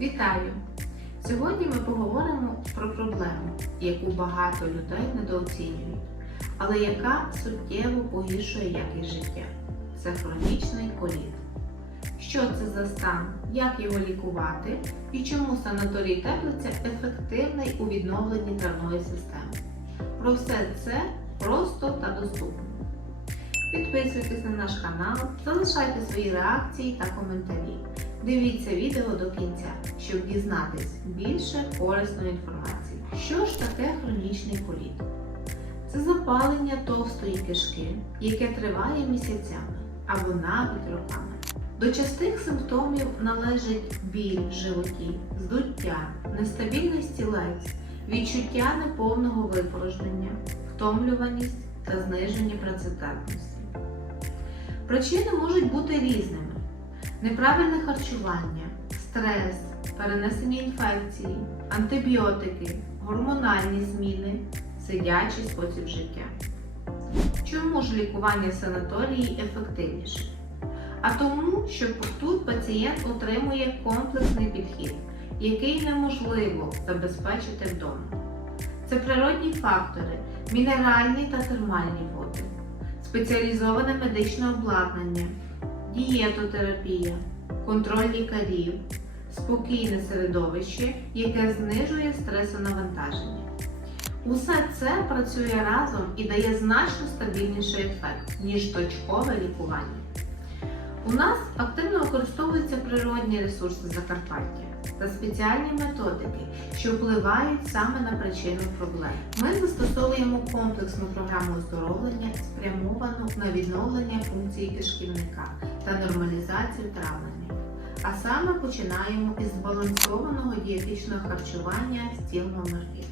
Вітаю! Сьогодні ми поговоримо про проблему, яку багато людей недооцінюють, але яка суттєво погіршує якість життя. Це хронічний коліт. Що це за стан, як його лікувати і чому санаторій Теплиця ефективний у відновленні травної системи. Про все це просто та доступно. Підписуйтесь на наш канал, залишайте свої реакції та коментарі. Дивіться відео до кінця, щоб дізнатись більше корисної інформації. Що ж таке хронічний коліт? Це запалення товстої кишки, яке триває місяцями або навіть роками. До частих симптомів належать біль в животі, здуття, нестабільний стілець, відчуття неповного випорожнення, втомлюваність та зниження працездатності. Причини можуть бути різними: неправильне харчування, стрес, перенесення інфекції, антибіотики, гормональні зміни, сидячий спосіб життя. Чому ж лікування в санаторії ефективніше? А тому, що тут пацієнт отримує комплексний підхід, який неможливо забезпечити вдома. Це природні фактори, мінеральні та термальні води, спеціалізоване медичне обладнання, дієтотерапія, контроль лікарів, спокійне середовище, яке знижує стресонавантаження. Усе це працює разом і дає значно стабільніший ефект, ніж точкове лікування. У нас активно використовуються природні ресурси Закарпаття та спеціальні методики, що впливають саме на причину проблем. Ми застосовуємо комплексну програму оздоровлення, спрямовану на відновлення функції кишківника та нормалізацію травлення. А саме починаємо із збалансованого дієтичного харчування стіл номер 5.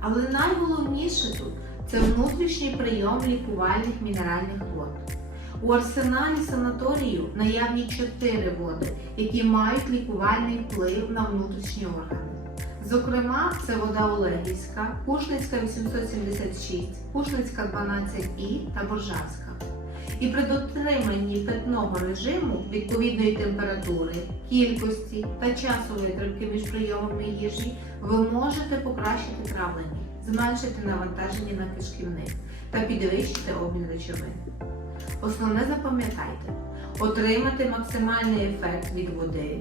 Але найголовніше тут це внутрішній прийом лікувальних мінеральних вод. У арсеналі санаторію наявні чотири води, які мають лікувальний вплив на внутрішні органи. Зокрема, це вода Олегівська, Пушницька 876, Пушницька 12І та Боржавська. І при дотриманні питного режиму відповідної температури, кількості та часової тримки між прийомами їжі ви можете покращити травлення, зменшити навантаження на кишківник та підвищити обмін речовин. Основне запам'ятайте, отримати максимальний ефект від води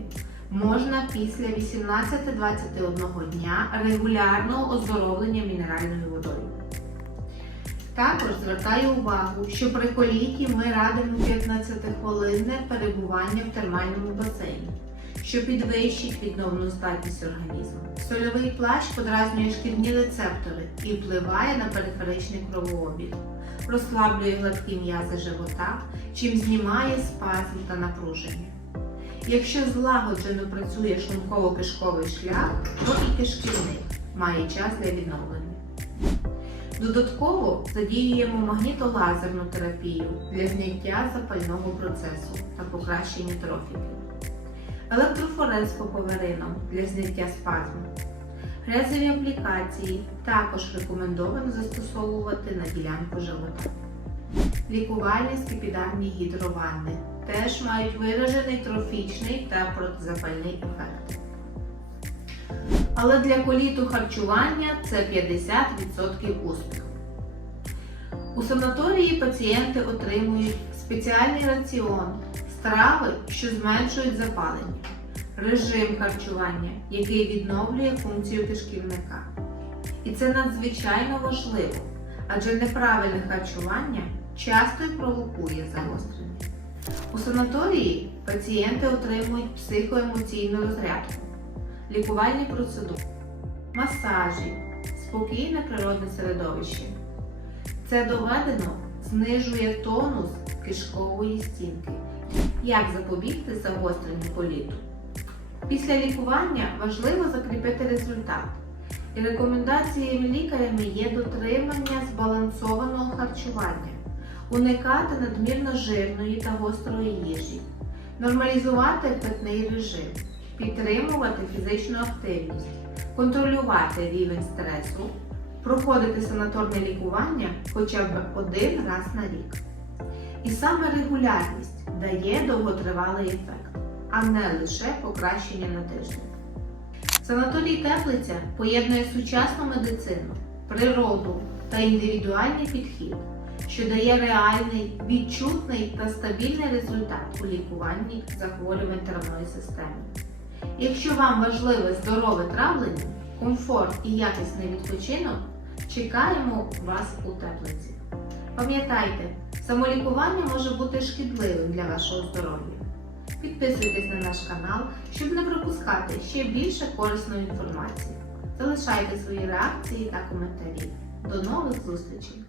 можна після 18-21 дня регулярного оздоровлення мінеральною водою. Також звертаю увагу, що при коліті ми радимо 15-хвилинне перебування в термальному басейні, що підвищить відновну здатність організму. Сольовий плащ подразнює шкірні рецептори і впливає на периферичний кровообіг, розслаблює гладкі м'язи живота, чим знімає спазм та напруження. Якщо злагоджено працює шлунково-кишковий шлях, то і кишківник має час для відновлення. Додатково задіюємо магнітолазерну терапію для зняття запального процесу та покращення трофіків, електрофорез по поверинам для зняття спазму. Грязові аплікації також рекомендовано застосовувати на ділянку живота. Лікувальні скипідарні гідрованни теж мають виражений трофічний та протизапальний ефект. Але для коліту харчування це 50% успіху. У санаторії пацієнти отримують спеціальний раціон, страви, що зменшують запалення, режим харчування, який відновлює функцію кишківника. І це надзвичайно важливо, адже неправильне харчування часто й провокує загострення. У санаторії пацієнти отримують психоемоційну розрядку лікувальні процедури, масажі, спокійне природне середовище. Це доведено знижує тонус кишкової стінки. Як запобігти загостренню коліту? Після лікування важливо закріпити результат. І рекомендаціями лікарями є дотримання збалансованого харчування, уникати надмірно жирної та гострої їжі, нормалізувати питний режим підтримувати фізичну активність, контролювати рівень стресу, проходити санаторне лікування хоча б один раз на рік. І саме регулярність дає довготривалий ефект. а не лише покращення на тиждень. Санаторій Теплиця поєднує сучасну медицину, природу та індивідуальний підхід, що дає реальний, відчутний та стабільний результат у лікуванні захворювань травної системи. Якщо вам важливе здорове травлення, комфорт і якісний відпочинок, чекаємо вас у теплиці. Пам'ятайте, самолікування може бути шкідливим для вашого здоров'я. Підписуйтесь на наш канал, щоб не пропускати ще більше корисної інформації. Залишайте свої реакції та коментарі. До нових зустрічей!